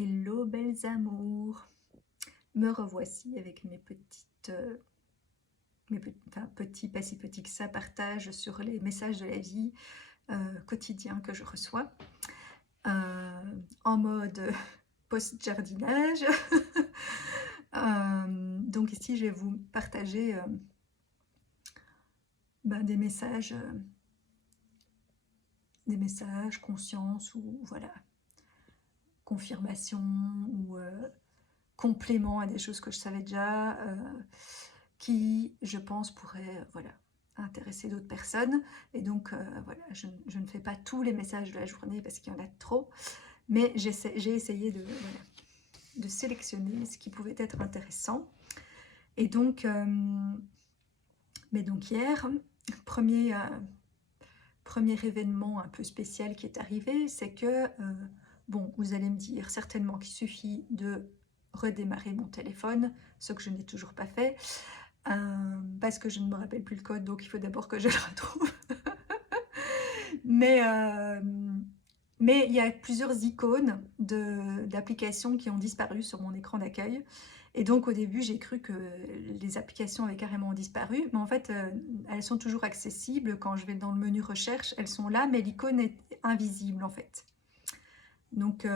Hello belles amours, me revoici avec mes petites, enfin petits, pas si petits que ça, partages sur les messages de la vie quotidiens que je reçois, en mode post-jardinage. Donc ici je vais vous partager des messages, conscience ou voilà, confirmation ou complément à des choses que je savais déjà, qui, je pense, pourraient voilà, intéresser d'autres personnes. Et donc, voilà, je ne fais pas tous les messages de la journée parce qu'il y en a trop, mais j'ai essayé de, voilà, de sélectionner ce qui pouvait être intéressant. Et donc, mais donc hier, premier événement un peu spécial qui est arrivé, c'est que, bon, vous allez me dire certainement qu'il suffit de redémarrer mon téléphone, ce que je n'ai toujours pas fait, parce que je ne me rappelle plus le code, donc il faut d'abord que je le retrouve. mais il y a plusieurs icônes d'applications qui ont disparu sur mon écran d'accueil. Et donc au début j'ai cru que les applications avaient carrément disparu, mais en fait elles sont toujours accessibles. Quand je vais dans le menu recherche, elles sont là, mais l'icône est invisible en fait. Donc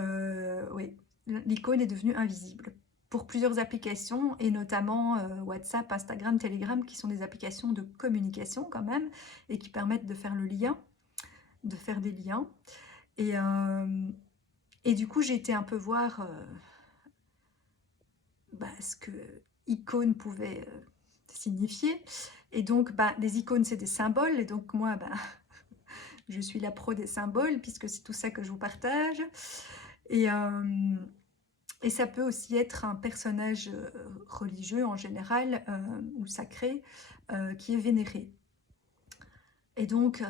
oui, l'icône est devenue invisible pour plusieurs applications, et notamment WhatsApp, Instagram, Telegram, qui sont des applications de communication quand même, et qui permettent de faire le lien, de faire des liens. Et du coup, j'ai été un peu voir ce que icône pouvait signifier. Et donc, des icônes, c'est des symboles. Et donc, moi, je suis la pro des symboles, puisque c'est tout ça que je vous partage. Et ça peut aussi être un personnage religieux en général, ou sacré, qui est vénéré. Et donc,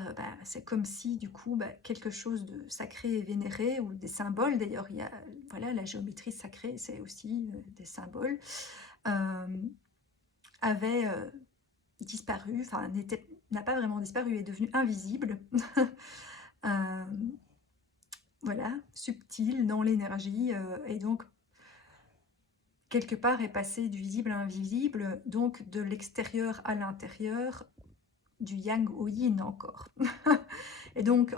c'est comme si, du coup, quelque chose de sacré et vénéré, ou des symboles, d'ailleurs, il y a, voilà, la géométrie sacrée, c'est aussi des symboles, avait disparu, enfin, n'a pas vraiment disparu, est devenu invisible, voilà, subtil dans l'énergie, et donc, quelque part, est passé du visible à l'invisible, donc de l'extérieur à l'intérieur, du yang au yin encore. Et donc,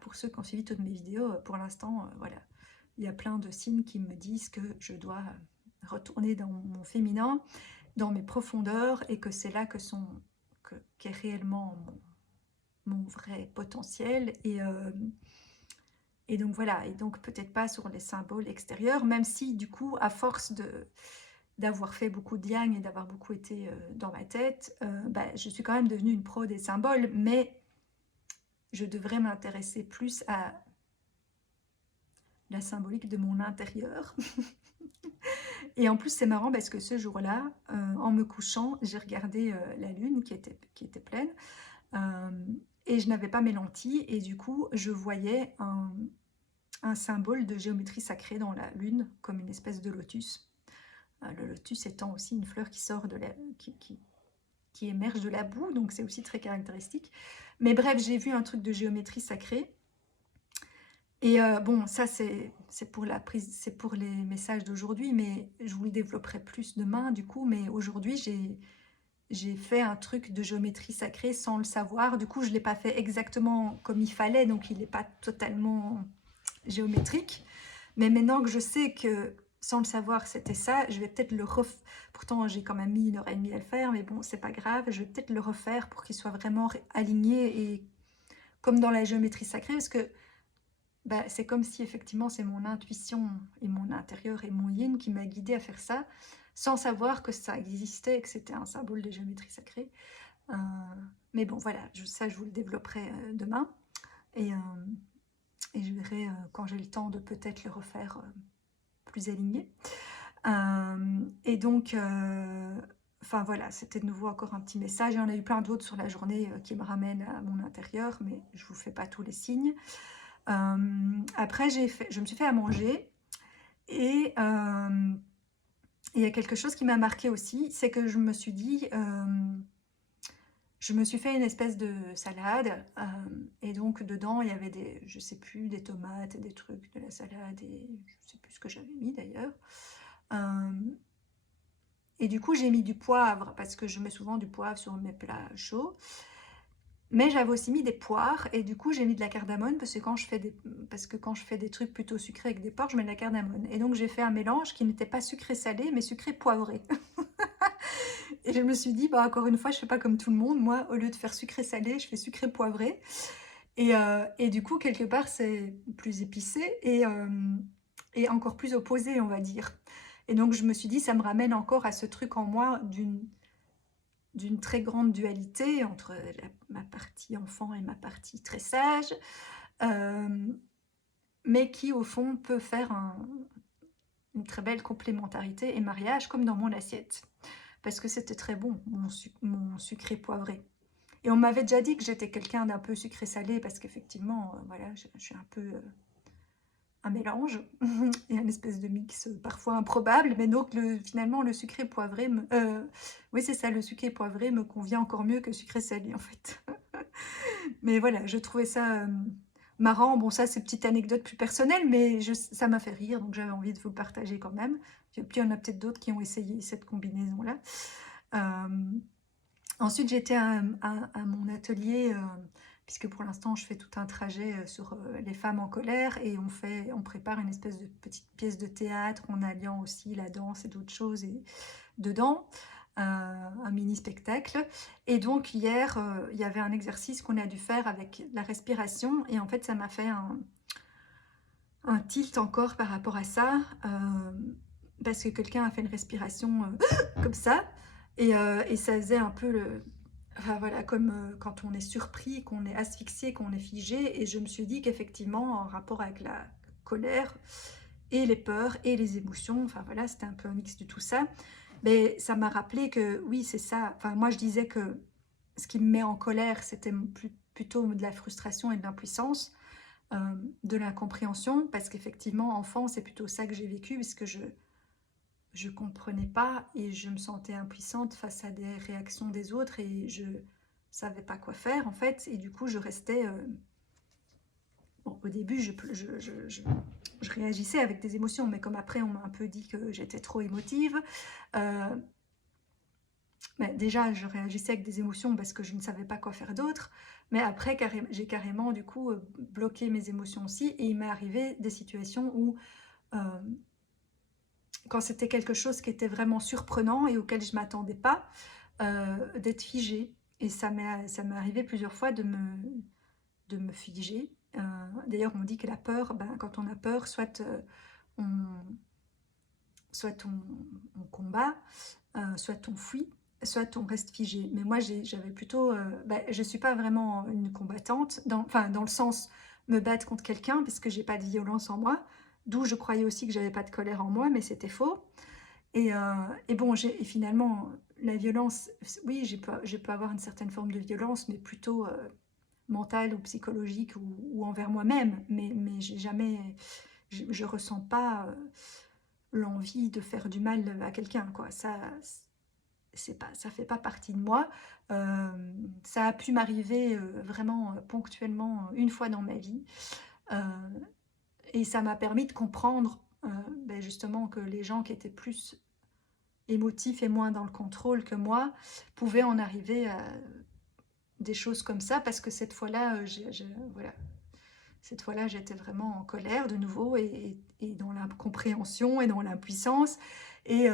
pour ceux qui ont suivi toutes mes vidéos, pour l'instant, voilà, il y a plein de signes qui me disent que je dois retourner dans mon féminin, dans mes profondeurs, et que c'est là qu'est réellement mon vrai potentiel. Et donc voilà, et donc peut-être pas sur les symboles extérieurs, même si du coup, à force d'avoir fait beaucoup de yang et d'avoir beaucoup été dans ma tête, je suis quand même devenue une pro des symboles, mais je devrais m'intéresser plus à la symbolique de mon intérieur. Et en plus, c'est marrant parce que ce jour-là, en me couchant, j'ai regardé la lune qui était pleine, et je n'avais pas mes lentilles, et du coup, je voyais un symbole de géométrie sacrée dans la lune, comme une espèce de lotus. Le lotus étant aussi une fleur qui sort qui émerge de la boue, donc c'est aussi très caractéristique. Mais bref, j'ai vu un truc de géométrie sacrée. Et bon, ça c'est pour c'est pour les messages d'aujourd'hui, mais je vous le développerai plus demain du coup. Mais aujourd'hui, j'ai fait un truc de géométrie sacrée sans le savoir. Du coup, je ne l'ai pas fait exactement comme il fallait, donc il n'est pas totalement géométrique. Mais maintenant que je sais que sans le savoir c'était ça, je vais peut-être le refaire. Pourtant j'ai quand même mis 1h30 à le faire, mais bon, c'est pas grave, je vais peut-être le refaire pour qu'il soit vraiment aligné et comme dans la géométrie sacrée, parce que c'est comme si effectivement c'est mon intuition et mon intérieur et mon yin qui m'a guidée à faire ça, sans savoir que ça existait et que c'était un symbole de géométrie sacrée. Mais bon, voilà, ça je vous le développerai demain. Et je verrai quand j'ai le temps de peut-être le refaire plus aligné. Et donc, enfin voilà, c'était de nouveau encore un petit message. Il y en a eu plein d'autres sur la journée qui me ramènent à mon intérieur, mais je ne vous fais pas tous les signes. Après, je me suis fait à manger, et il y a quelque chose qui m'a marqué aussi, c'est que je me suis dit, je me suis fait une espèce de salade, et donc dedans, il y avait des, je sais plus, des tomates et des trucs, de la salade et je sais plus ce que j'avais mis d'ailleurs. Hem et du coup, j'ai mis du poivre parce que je mets souvent du poivre sur mes plats chauds. Mais j'avais aussi mis des poires et du coup, j'ai mis de la cardamone parce que quand je fais des trucs plutôt sucrés avec des poires, je mets de la cardamone et donc j'ai fait un mélange qui n'était pas sucré salé, mais sucré poivré. Et je me suis dit: «Bah, encore une fois, je fais pas comme tout le monde. Moi, au lieu de faire sucré salé, je fais sucré poivré» et du coup, quelque part, c'est plus épicé et encore plus opposé, on va dire. Et donc je me suis dit: «Ça me ramène encore à ce truc en moi d'une très grande dualité entre ma partie enfant et ma partie très sage, euh, mais qui au fond peut faire une très belle complémentarité et mariage comme dans mon assiette. Parce que c'était très bon, mon sucré poivré. Et on m'avait déjà dit que j'étais quelqu'un d'un peu sucré salé parce qu'effectivement, voilà, je suis un peu un mélange et un espèce de mix parfois improbable, mais donc finalement le sucré poivré, oui c'est ça, le sucré poivré me convient encore mieux que le sucré salé en fait. Mais voilà, je trouvais ça marrant. Bon, ça c'est une petite anecdote plus personnelle, mais ça m'a fait rire, donc j'avais envie de vous le partager quand même. Et puis il y en a peut-être d'autres qui ont essayé cette combinaison-là. Euh, Ensuite, j'étais à mon atelier, puisque pour l'instant, je fais tout un trajet sur les femmes en colère et on prépare une espèce de petite pièce de théâtre en alliant aussi la danse et d'autres choses dedans, un mini spectacle. Et donc hier, il y avait un exercice qu'on a dû faire avec la respiration et en fait, ça m'a fait un tilt encore par rapport à ça, parce que quelqu'un a fait une respiration comme ça et ça faisait un peu enfin voilà, comme quand on est surpris, qu'on est asphyxié, qu'on est figé. Et je me suis dit qu'effectivement, en rapport avec la colère et les peurs et les émotions, enfin voilà, c'était un peu un mix de tout ça. Mais ça m'a rappelé que oui, c'est ça. Enfin, moi, je disais que ce qui me met en colère, c'était plutôt de la frustration et de l'impuissance, de l'incompréhension, parce qu'effectivement, enfant, c'est plutôt ça que j'ai vécu, puisque je comprenais pas et je me sentais impuissante face à des réactions des autres et je savais pas quoi faire en fait. Et du coup, je restais. Bon, au début, je réagissais avec des émotions, mais comme après, on m'a un peu dit que j'étais trop émotive. Euh, mais déjà, je réagissais avec des émotions parce que je ne savais pas quoi faire d'autre. Mais après, j'ai carrément, du coup, bloqué mes émotions aussi. Et il m'est arrivé des situations où, euh, quand c'était quelque chose qui était vraiment surprenant et auquel je ne m'attendais pas, d'être figée. Et ça m'est arrivé plusieurs fois de me figer. D'ailleurs, on dit que la peur, ben, quand on a peur, on, on combat, soit on fuit, soit on reste figé. Mais moi, j'avais plutôt... ben, je ne suis pas vraiment une combattante, enfin, dans le sens me battre contre quelqu'un, parce que j'ai pas de violence en moi, d'où je croyais aussi que j'avais pas de colère en moi, mais c'était faux. Et bon, et finalement, la violence, oui, j'ai pu avoir une certaine forme de violence, mais plutôt mentale ou psychologique ou envers moi-même. Mais j'ai jamais, je ressens pas l'envie de faire du mal à quelqu'un, quoi. Ça fait pas partie de moi. Ça a pu m'arriver vraiment ponctuellement une fois dans ma vie. Euh, et ça m'a permis de comprendre ben justement que les gens qui étaient plus émotif et moins dans le contrôle que moi, pouvait en arriver à des choses comme ça, parce que cette fois-là, voilà, cette fois-là, j'étais vraiment en colère de nouveau et dans l'incompréhension et dans l'impuissance. Et,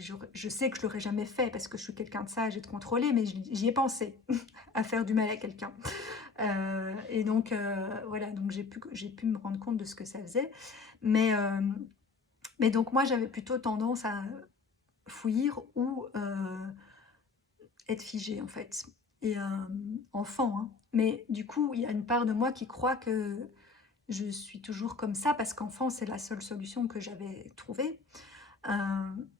je sais que je l'aurais jamais fait parce que je suis quelqu'un de sage et de contrôlé, mais j'y ai pensé à faire du mal à quelqu'un. Et donc, voilà, donc j'ai pu me rendre compte de ce que ça faisait. Mais, euh, mais donc, moi, j'avais plutôt tendance à fuir ou être figée en fait. Et enfant, hein. Mais du coup, il y a une part de moi qui croit que je suis toujours comme ça parce qu'enfant, c'est la seule solution que j'avais trouvée. Euh,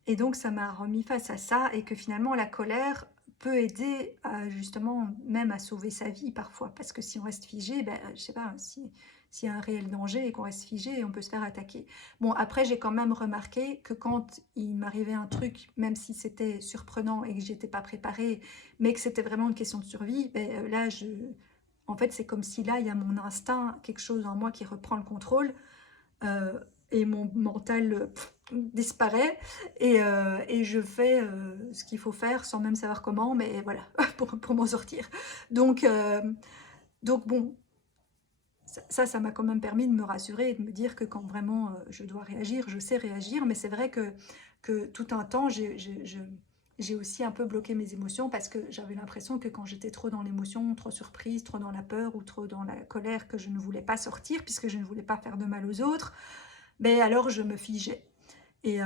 et donc, ça m'a remis face à ça et que finalement, la colère peut aider à, justement même à sauver sa vie parfois. Parce que si on reste figé, ben, je sais pas, s'il y a un réel danger et qu'on reste figé et on peut se faire attaquer. Bon, après, j'ai quand même remarqué que quand il m'arrivait un truc, même si c'était surprenant et que j'étais pas préparée, mais que c'était vraiment une question de survie, ben, là, en fait, c'est comme si là, il y a mon instinct, quelque chose en moi qui reprend le contrôle, euh, et mon mental disparaît et je fais ce qu'il faut faire sans même savoir comment, mais voilà, pour m'en sortir. Donc, euh, donc bon, ça m'a quand même permis de me rassurer et de me dire que quand vraiment je dois réagir, je sais réagir, mais c'est vrai que tout un temps, j'ai aussi un peu bloqué mes émotions parce que j'avais l'impression que quand j'étais trop dans l'émotion, trop surprise, trop dans la peur ou trop dans la colère, que je ne voulais pas sortir puisque je ne voulais pas faire de mal aux autres, ben alors je me figeais. Et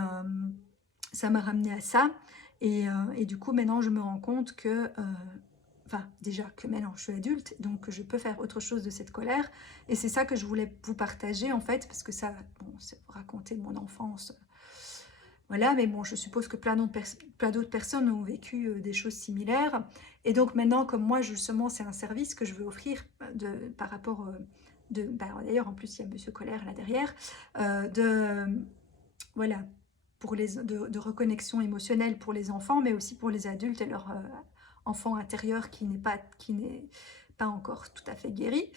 ça m'a ramené à ça. Et du coup, maintenant, je me rends compte que, enfin, déjà que maintenant, je suis adulte, donc je peux faire autre chose de cette colère. Et c'est ça que je voulais vous partager, en fait, parce que ça, bon, c'est raconter mon enfance. Voilà, mais bon, je suppose que plein d'autres personnes ont vécu des choses similaires. Et donc maintenant, comme moi, justement, c'est un service que je veux offrir par rapport... bah, d'ailleurs, en plus, il y a Monsieur Colère là derrière, voilà, de reconnexion émotionnelle pour les enfants, mais aussi pour les adultes et leur enfant intérieur qui n'est pas encore tout à fait guéri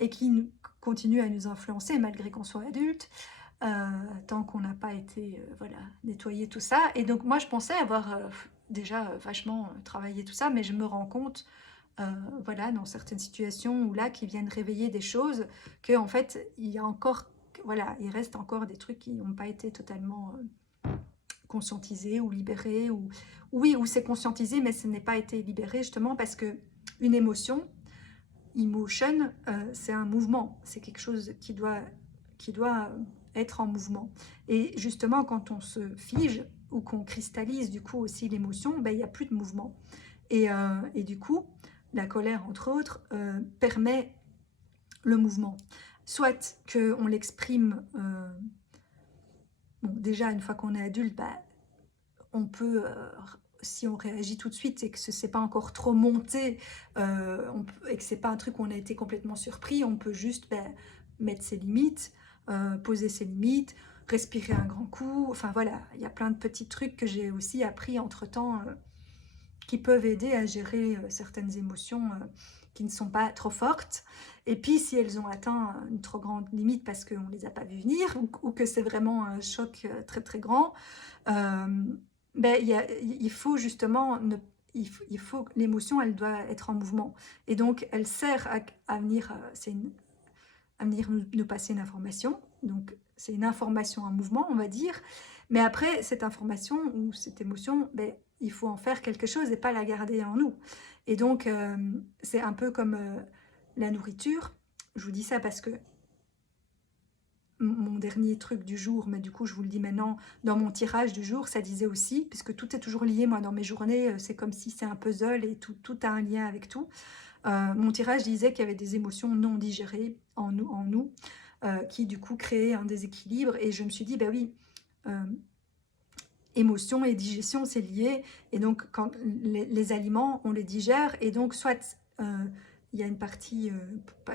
et qui continue à nous influencer malgré qu'on soit adulte, tant qu'on n'a pas été voilà, nettoyé tout ça. Et donc moi je pensais avoir déjà vachement travaillé tout ça, mais je me rends compte voilà, dans certaines situations où là, qui viennent réveiller des choses, que en fait, il y a encore, voilà, il reste encore des trucs qui n'ont pas été totalement conscientisés ou libérés, ou oui, ou c'est conscientisé, mais ce n'est pas été libéré justement parce que une émotion, emotion, c'est un mouvement, c'est quelque chose qui doit être en mouvement. Et justement, quand on se fige ou qu'on cristallise du coup aussi l'émotion, ben, il n'y a plus de mouvement. Et du coup, la colère, entre autres, permet le mouvement. Soit qu'on l'exprime, bon, déjà une fois qu'on est adulte, bah, on peut, si on réagit tout de suite et que ce n'est pas encore trop monté, et que ce n'est pas un truc où on a été complètement surpris, on peut juste bah, mettre ses limites, poser ses limites, respirer un grand coup. Enfin voilà, il y a plein de petits trucs que j'ai aussi appris entre-temps qui peuvent aider à gérer certaines émotions qui ne sont pas trop fortes. Et puis si elles ont atteint une trop grande limite parce qu'on ne les a pas vues venir ou que c'est vraiment un choc très très grand, ben, il faut justement, il faut l'émotion, elle doit être en mouvement. Et donc elle sert à venir, à venir nous passer une information. Donc c'est une information en mouvement, on va dire. Mais après, cette information ou cette émotion, ben, il faut en faire quelque chose et pas la garder en nous. Et donc, c'est un peu comme la nourriture. Je vous dis ça parce que mon dernier truc du jour, mais du coup je vous le dis maintenant, dans mon tirage du jour, ça disait aussi, puisque tout est toujours lié, moi dans mes journées, c'est comme si c'est un puzzle et tout a un lien avec tout. Mon tirage disait qu'il y avait des émotions non digérées en nous qui du coup créaient un déséquilibre, et je me suis dit, bah oui, émotion et digestion c'est lié, et donc quand les aliments on les digère, et donc soit il y a une partie,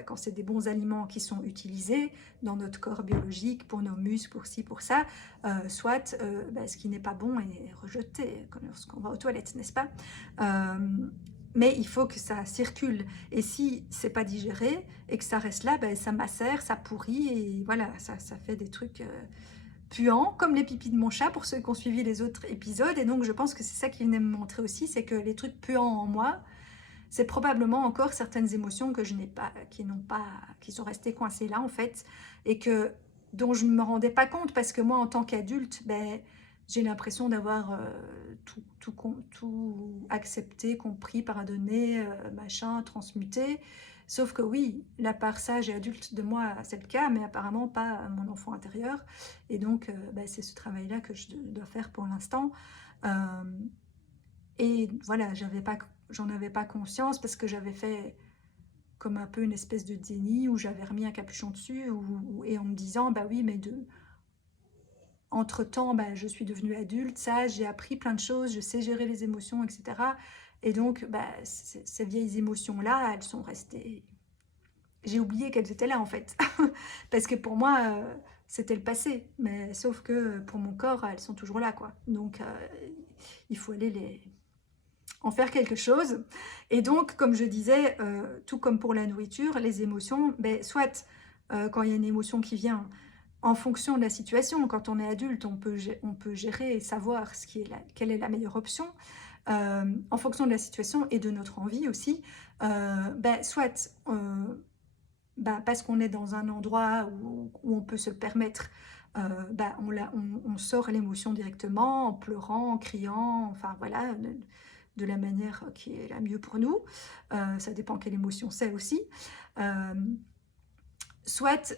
quand c'est des bons aliments qui sont utilisés dans notre corps biologique, pour nos muscles, pour ci, pour ça, soit bah, ce qui n'est pas bon est rejeté, comme lorsqu'on va aux toilettes, n'est-ce pas? Mais il faut que ça circule, et si c'est pas digéré et que ça reste là, ben, ça macère, ça pourrit, et voilà, ça fait des trucs puants, comme les pipis de mon chat, pour ceux qui ont suivi les autres épisodes. Et donc je pense que c'est ça qui venait me montrer aussi, c'est que les trucs puants en moi, c'est probablement encore certaines émotions que je n'ai pas, qui sont restées coincées là en fait, et dont je ne me rendais pas compte, parce que moi en tant qu'adulte, ben, j'ai l'impression d'avoir tout accepté, compris, pardonné, machin, transmuté. Sauf que oui, la part sage et adulte de moi, c'est le cas, mais apparemment pas mon enfant intérieur. Et donc, ben, c'est ce travail-là que je dois faire pour l'instant. Euh, et voilà, j'en avais pas conscience parce que j'avais fait comme un peu une espèce de déni où j'avais remis un capuchon dessus et en me disant, bah oui, mais entre-temps, bah, je suis devenue adulte, ça, j'ai appris plein de choses, je sais gérer les émotions, etc. Et donc, bah, ces vieilles émotions-là, elles sont restées j'ai oublié qu'elles étaient là en fait. Parce que pour moi, c'était le passé. Mais sauf que pour mon corps, elles sont toujours là, quoi. Donc, il faut aller en faire quelque chose. Et donc, comme je disais, tout comme pour la nourriture, les émotions, ben, soit quand il y a une émotion qui vient, en fonction de la situation, quand on est adulte, on peut gérer et savoir quelle est la meilleure option. En fonction de la situation et de notre envie aussi, ben, soit bah, parce qu'on est dans un endroit où on peut se le permettre, bah, on sort l'émotion directement en pleurant, en criant, enfin voilà, de la manière qui est la mieux pour nous. Ça dépend quelle émotion c'est aussi. Euh, soit,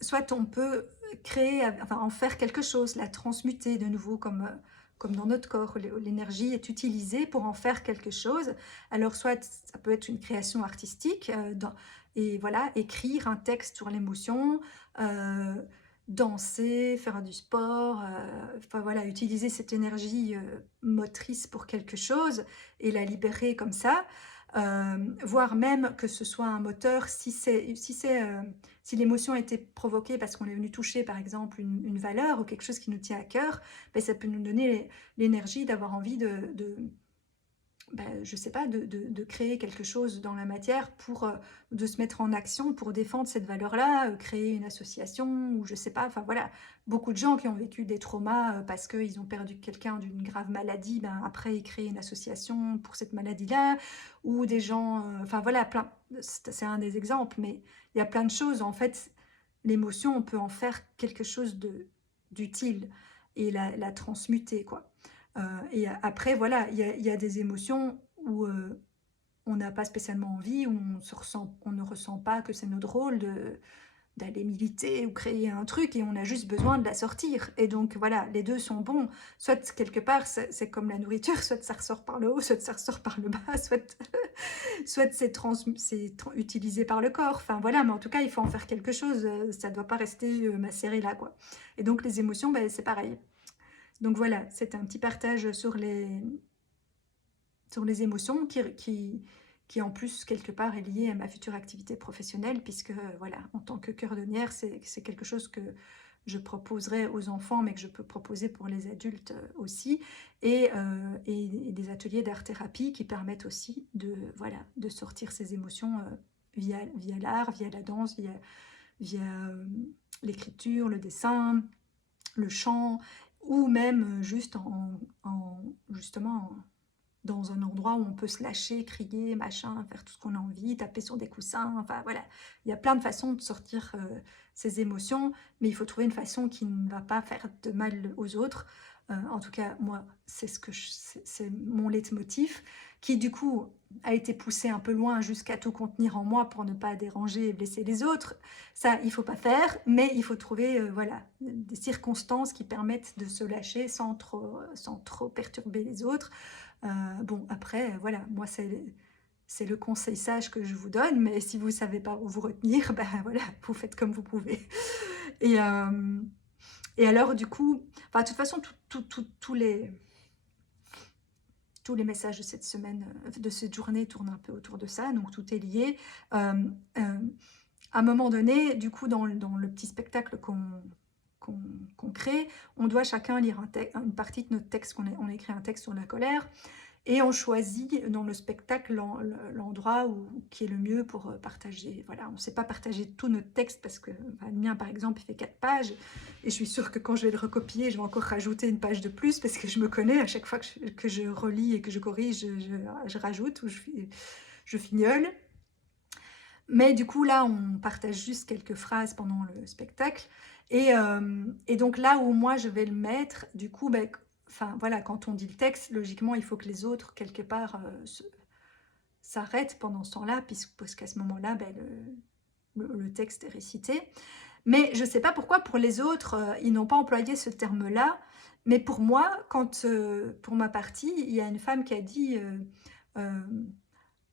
soit on peut créer, enfin en faire quelque chose, la transmuter de nouveau comme dans notre corps, l'énergie est utilisée pour en faire quelque chose. Alors soit ça peut être une création artistique, et voilà, écrire un texte sur l'émotion, euh, danser, faire du sport, enfin voilà, utiliser cette énergie motrice pour quelque chose et la libérer comme ça, voire même que ce soit un moteur si l'émotion a été provoquée parce qu'on est venu toucher par exemple une valeur ou quelque chose qui nous tient à cœur, ben, ça peut nous donner l'énergie d'avoir envie ben, je sais pas, de créer quelque chose dans la matière de se mettre en action pour défendre cette valeur-là, créer une association ou je sais pas, enfin voilà, beaucoup de gens qui ont vécu des traumas parce qu'ils ont perdu quelqu'un d'une grave maladie, ben, après ils créent une association pour cette maladie-là, ou des gens, enfin voilà, c'est un des exemples, mais il y a plein de choses, en fait, l'émotion, on peut en faire quelque chose d'utile et la transmuter, quoi. Et après, voilà, il y a des émotions où on n'a pas spécialement envie, où on ne ressent pas que c'est notre rôle d'aller militer ou créer un truc et on a juste besoin de la sortir. Et donc voilà, les deux sont bons. Soit quelque part, c'est comme la nourriture, soit ça ressort par le haut, soit ça ressort par le bas, soit c'est utilisé par le corps. Enfin voilà, mais en tout cas, il faut en faire quelque chose. Ça ne doit pas rester macéré là, quoi. Et donc les émotions, ben, c'est pareil. Donc voilà, c'est un petit partage sur les émotions qui en plus quelque part est lié à ma future activité professionnelle puisque voilà, en tant que cordonnière, c'est quelque chose que je proposerai aux enfants mais que je peux proposer pour les adultes aussi et des ateliers d'art-thérapie qui permettent aussi voilà, de sortir ces émotions via l'art, via la danse, via l'écriture, le dessin, le chant, ou même juste justement dans un endroit où on peut se lâcher, crier, machin, faire tout ce qu'on a envie, taper sur des coussins, enfin voilà. Il y a plein de façons de sortir ces émotions, mais il faut trouver une façon qui ne va pas faire de mal aux autres. En tout cas, moi, c'est mon leitmotiv, qui du coup a été poussé un peu loin jusqu'à tout contenir en moi pour ne pas déranger et blesser les autres. Ça, il ne faut pas faire, mais il faut trouver voilà, des circonstances qui permettent de se lâcher sans trop perturber les autres. Bon, après, voilà, moi, c'est le conseil sage que je vous donne, mais si vous ne savez pas où vous retenir, ben voilà, vous faites comme vous pouvez. Et, et alors, du coup, enfin, de toute façon, tous les messages de cette semaine, de cette journée tournent un peu autour de ça, donc tout est lié. Euh, euh, à un moment donné, du coup, dans le petit spectacle qu'on crée, on doit chacun lire une partie de notre texte, on a écrit un texte sur la colère, et on choisit dans le spectacle l'endroit qui est le mieux pour partager. Voilà, on ne sait pas partager tout notre texte parce que le mien, par exemple, il fait 4 pages. Et je suis sûre que quand je vais le recopier, je vais encore rajouter une page de plus parce que je me connais. À chaque fois que je relis et que je corrige, je rajoute ou je fignole. Mais du coup, là, on partage juste quelques phrases pendant le spectacle. Et donc là où moi, je vais le mettre, du coup, ben, enfin, voilà, quand on dit le texte, logiquement, il faut que les autres, quelque part, s'arrêtent pendant ce temps-là, parce qu'à ce moment-là, ben, le texte est récité. Mais je ne sais pas pourquoi, pour les autres, ils n'ont pas employé ce terme-là. Mais pour moi, pour ma partie, il y a une femme qui a dit...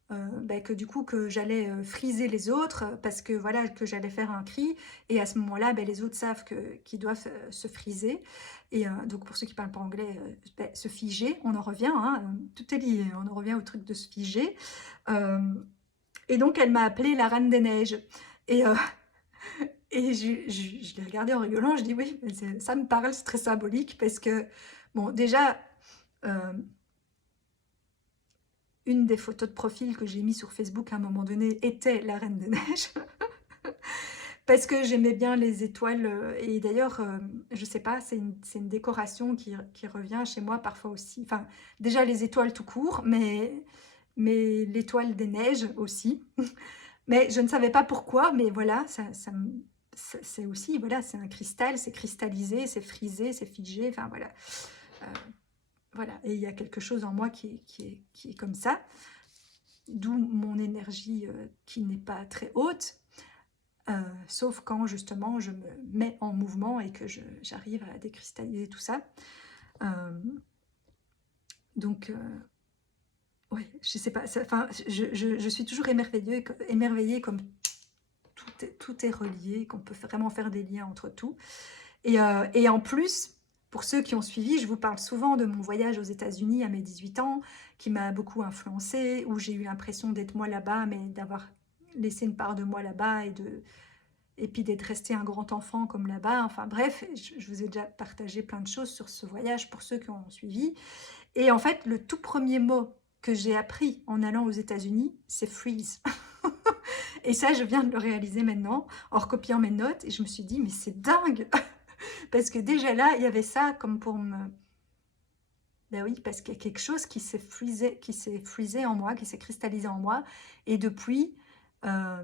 ben, que du coup que j'allais friser les autres parce que voilà que j'allais faire un cri et à ce moment-là ben, les autres savent qu'ils doivent se friser et donc pour ceux qui parlent pas anglais ben, se figer, on en revient hein, tout est lié, on en revient au truc de se figer. Euh, Et donc, elle m'a appelée la Reine des Neiges. Et, et je l'ai regardée en rigolant, je dis oui, mais ça me parle, c'est très symbolique parce que, bon, déjà, euh, une des photos de profil que j'ai mis sur Facebook à un moment donné était la Reine des Neiges. Parce que j'aimais bien les étoiles, et d'ailleurs, je sais pas, c'est une décoration qui revient chez moi parfois aussi. Enfin, déjà les étoiles tout court, mais l'étoile des neiges aussi. Mais je ne savais pas pourquoi, mais voilà, c'est aussi, voilà, c'est un cristal, c'est cristallisé, c'est frisé, c'est figé, enfin voilà. Euh, voilà, et il y a quelque chose en moi qui est comme ça, d'où mon énergie qui n'est pas très haute. Sauf quand justement je me mets en mouvement et que j'arrive à décristalliser tout ça. Euh, donc, ouais, je sais pas, enfin, je suis toujours émerveillée comme tout est relié, qu'on peut vraiment faire des liens entre tout. Et en plus, pour ceux qui ont suivi, je vous parle souvent de mon voyage aux États-Unis à mes 18 ans, qui m'a beaucoup influencée, où j'ai eu l'impression d'être moi là-bas, mais d'avoir laissé une part de moi là-bas et puis d'être resté un grand enfant comme là-bas. Enfin bref, je vous ai déjà partagé plein de choses sur ce voyage pour ceux qui ont suivi. Et en fait, le tout premier mot que j'ai appris en allant aux États-Unis, c'est freeze. Et ça, je viens de le réaliser maintenant en recopiant mes notes et je me suis dit, mais c'est dingue. Parce que déjà là, il y avait ça comme pour me... Ben oui, parce qu'il y a quelque chose qui s'est freezé en moi, qui s'est cristallisé en moi. Et depuis, euh,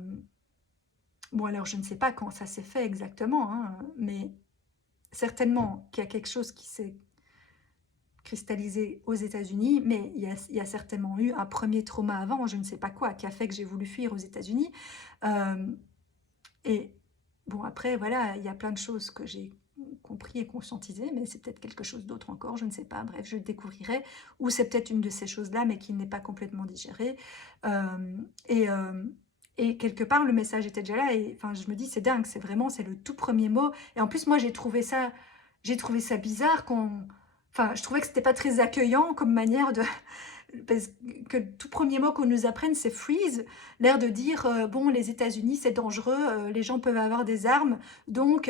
bon alors je ne sais pas quand ça s'est fait exactement, hein, mais certainement qu'il y a quelque chose qui s'est cristallisé aux États-Unis, mais il y a certainement eu un premier trauma avant, je ne sais pas quoi, qui a fait que j'ai voulu fuir aux États-Unis. Euh, et bon, après, voilà, il y a plein de choses que j'ai compris et conscientisé, mais c'est peut-être quelque chose d'autre encore, je ne sais pas. Bref, je le découvrirai. Ou c'est peut-être une de ces choses-là, mais qui n'est pas complètement digérée. Euh, et, euh, et quelque part, le message était déjà là. Et enfin, je me dis, c'est dingue, c'est le tout premier mot. Et en plus, moi, j'ai trouvé ça bizarre qu'on... Enfin, je trouvais que c'était pas très accueillant comme manière de... Parce que le tout premier mot qu'on nous apprenne, c'est freeze, l'air de dire bon, les États-Unis c'est dangereux, les gens peuvent avoir des armes, donc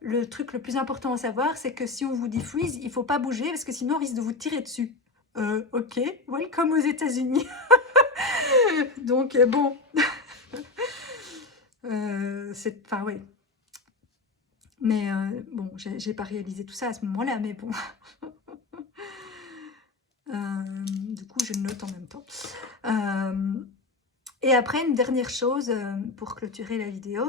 le truc le plus important à savoir, c'est que si on vous dit freeze, il faut pas bouger parce que sinon on risque de vous tirer dessus. Ok, welcome aux États-Unis. Donc bon, c'est, enfin oui, mais bon, j'ai pas réalisé tout ça à ce moment-là, mais bon. Du coup, je note en même temps. Et après, une dernière chose pour clôturer la vidéo.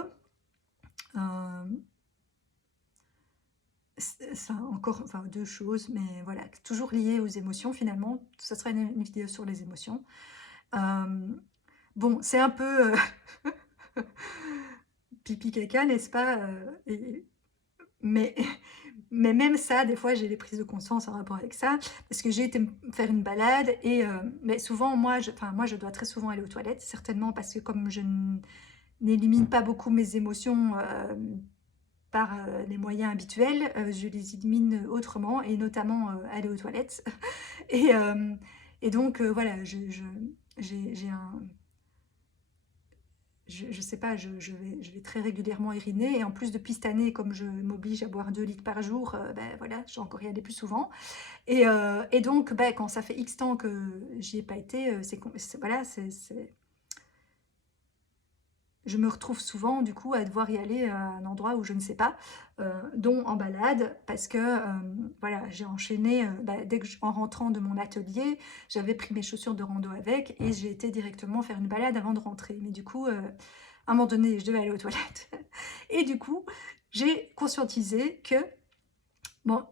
Ça, encore, enfin deux choses, mais voilà, toujours liées aux émotions finalement. Ça sera une vidéo sur les émotions. Bon, c'est un peu pipi caca, n'est-ce pas mais, mais même ça, des fois, j'ai des prises de conscience en rapport avec ça, parce que j'ai été faire une balade, et mais souvent, moi, je dois très souvent aller aux toilettes, certainement parce que comme je n'élimine pas beaucoup mes émotions par les moyens habituels, je les élimine autrement, et notamment aller aux toilettes. Et, euh, et donc, voilà, j'ai un... Je sais pas, je vais très régulièrement uriner, et en plus depuis cette année, comme je m'oblige à boire 2 litres par jour, ben voilà, je vais encore y aller plus souvent. Et donc, ben, quand ça fait X temps que j'y ai pas été, voilà, je me retrouve souvent du coup à devoir y aller à un endroit où je ne sais pas, dont en balade, parce que voilà, j'ai enchaîné, dès que en rentrant de mon atelier, j'avais pris mes chaussures de rando avec et j'ai été directement faire une balade avant de rentrer. Mais du coup, à un moment donné, je devais aller aux toilettes. Et du coup, j'ai conscientisé que, bon,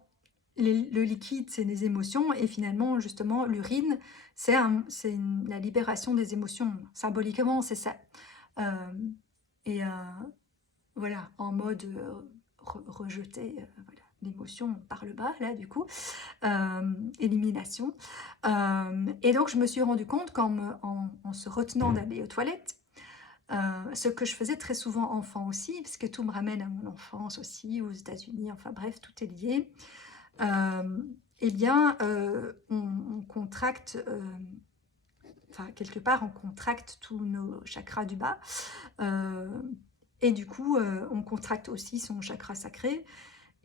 le liquide, c'est les émotions, et finalement, justement, l'urine, la libération des émotions. Symboliquement, c'est ça. Euh, et voilà, en mode rejeter voilà, l'émotion par le bas, là, du coup, élimination. Et donc, je me suis rendu compte en se retenant d'aller aux toilettes, ce que je faisais très souvent enfant aussi, parce que tout me ramène à mon enfance aussi, aux États-Unis, enfin bref, tout est lié. Eh bien, on contracte enfin, quelque part, on contracte tous nos chakras du bas. Euh, et du coup, on contracte aussi son chakra sacré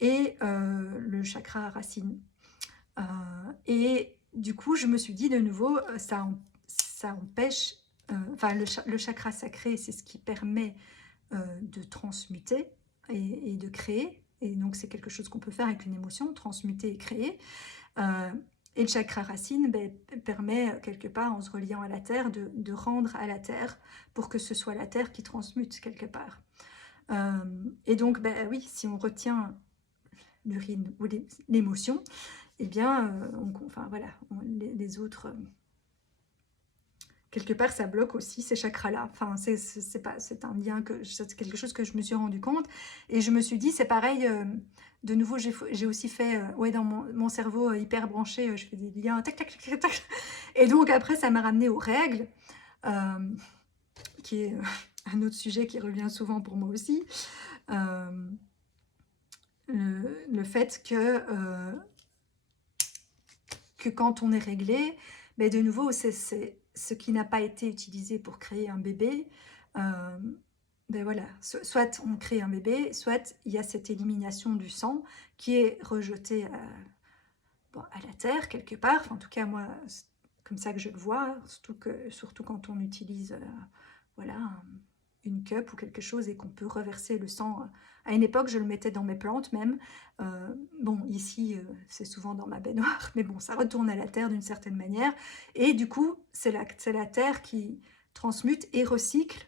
et le chakra racine. Euh, et du coup, je me suis dit de nouveau, ça empêche, enfin, le chakra sacré, c'est ce qui permet de transmuter et de créer. Et donc, c'est quelque chose qu'on peut faire avec une émotion, transmuter et créer. Euh, et le chakra racine permet, quelque part, en se reliant à la terre, de rendre à la terre pour que ce soit la terre qui transmute quelque part. Et donc, oui, si on retient l'urine ou l'émotion, eh bien, enfin voilà, les autres, quelque part, ça bloque aussi ces chakras-là. Enfin, c'est un lien c'est quelque chose que je me suis rendu compte. Et je me suis dit, c'est pareil, de nouveau, j'ai aussi fait, ouais, dans mon cerveau hyper branché, je fais des liens, tac, tac, tac, tac. Et donc, après, ça m'a ramené aux règles, euh, qui est un autre sujet qui revient souvent pour moi aussi. Euh, le fait que quand on est réglé, mais de nouveau, c'est ce qui n'a pas été utilisé pour créer un bébé. Euh, ben voilà, soit on crée un bébé, soit il y a cette élimination du sang qui est rejetée bon, à la terre quelque part. Enfin, en tout cas, moi, c'est comme ça que je le vois, surtout quand on utilise voilà, une cup ou quelque chose et qu'on peut reverser le sang. À une époque, je le mettais dans mes plantes même. Bon, ici, c'est souvent dans ma baignoire, mais bon, ça retourne à la terre d'une certaine manière. Et du coup, c'est la terre qui transmute et recycle.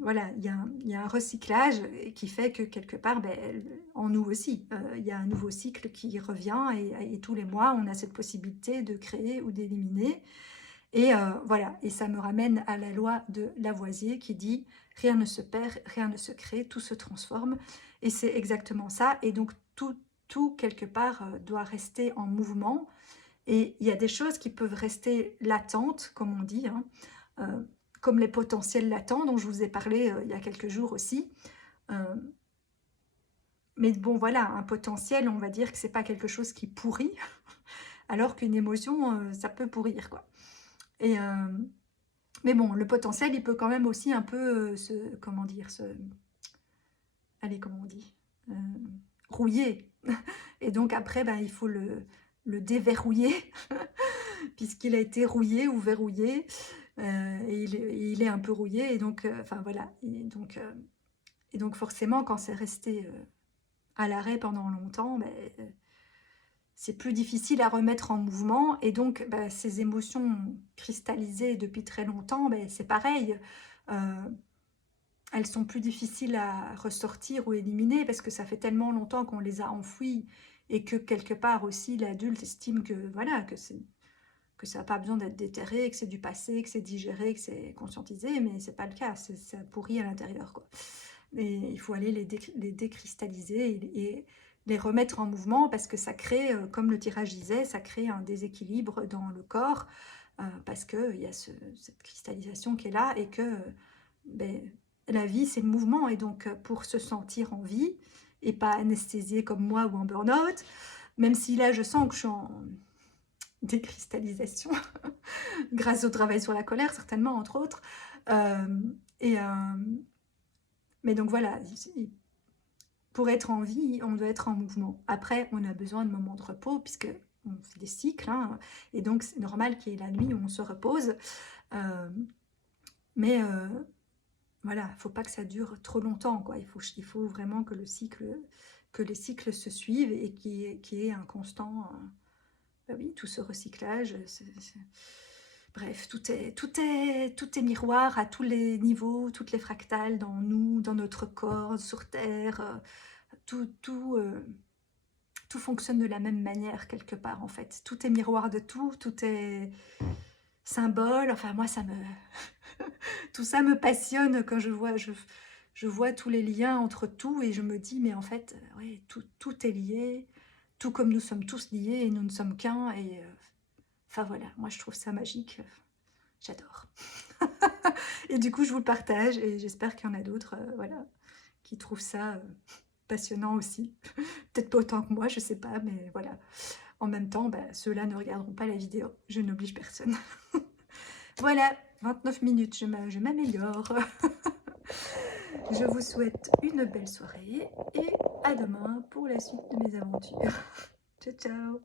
Voilà, il y a un recyclage qui fait que quelque part, en nous aussi, il y a un nouveau cycle qui revient et tous les mois, on a cette possibilité de créer ou d'éliminer. Et voilà, et ça me ramène à la loi de Lavoisier qui dit « rien ne se perd, rien ne se crée, tout se transforme ». Et c'est exactement ça. Et donc tout quelque part, doit rester en mouvement. Et il y a des choses qui peuvent rester latentes, comme on dit, hein, euh, comme les potentiels latents dont je vous ai parlé il y a quelques jours aussi. Euh, mais bon, voilà, un potentiel, on va dire que c'est pas quelque chose qui pourrit, alors qu'une émotion, ça peut pourrir, quoi. Et, mais bon, le potentiel, il peut quand même aussi un peu comment dire, allez, comment on dit, euh, rouiller. Et donc après, il faut le déverrouiller, puisqu'il a été rouillé ou verrouillé, et il est un peu rouillé, et donc, enfin voilà, et donc forcément, quand c'est resté à l'arrêt pendant longtemps, c'est plus difficile à remettre en mouvement. Et donc, ces émotions cristallisées depuis très longtemps, c'est pareil. Euh, Elles sont plus difficiles à ressortir ou éliminer parce que ça fait tellement longtemps qu'on les a enfouies et que quelque part aussi l'adulte estime que voilà que ça n'a pas besoin d'être déterré, que c'est du passé, que c'est digéré, que c'est conscientisé, mais c'est pas le cas, ça pourrit à l'intérieur, quoi. Et il faut aller les décristalliser et les remettre en mouvement parce que ça crée, comme le tirage disait, ça crée un déséquilibre dans le corps parce qu'il y a cette cristallisation qui est là et que ben, la vie c'est le mouvement et donc pour se sentir en vie et pas anesthésié comme moi ou en burn-out, même si là je sens que je suis en décristallisation grâce au travail sur la colère certainement entre autres. Euh, et, mais donc voilà, pour être en vie, on doit être en mouvement. Après, on a besoin de moments de repos, puisque on fait des cycles, hein, et donc c'est normal qu'il y ait la nuit où on se repose. Euh, mais voilà, il ne faut pas que ça dure trop longtemps, quoi. Il faut vraiment que les cycles se suivent et qu'il y ait un constant, oui, tout ce recyclage. Bref, tout est miroir à tous les niveaux, toutes les fractales dans nous, dans notre corps, sur Terre. Tout fonctionne de la même manière quelque part en fait. Tout est miroir de tout est symbole. Enfin moi tout ça me passionne quand je vois tous les liens entre tout et je me dis mais en fait ouais, tout est lié, tout comme nous sommes tous liés et nous ne sommes qu'un et enfin voilà, moi je trouve ça magique, j'adore. Et du coup je vous le partage et j'espère qu'il y en a d'autres voilà, qui trouvent ça passionnant aussi. Peut-être pas autant que moi, je sais pas, mais voilà. En même temps, ceux-là ne regarderont pas la vidéo. Je n'oblige personne. Voilà, 29 minutes, je m'améliore. Je vous souhaite une belle soirée et à demain pour la suite de mes aventures. Ciao, ciao.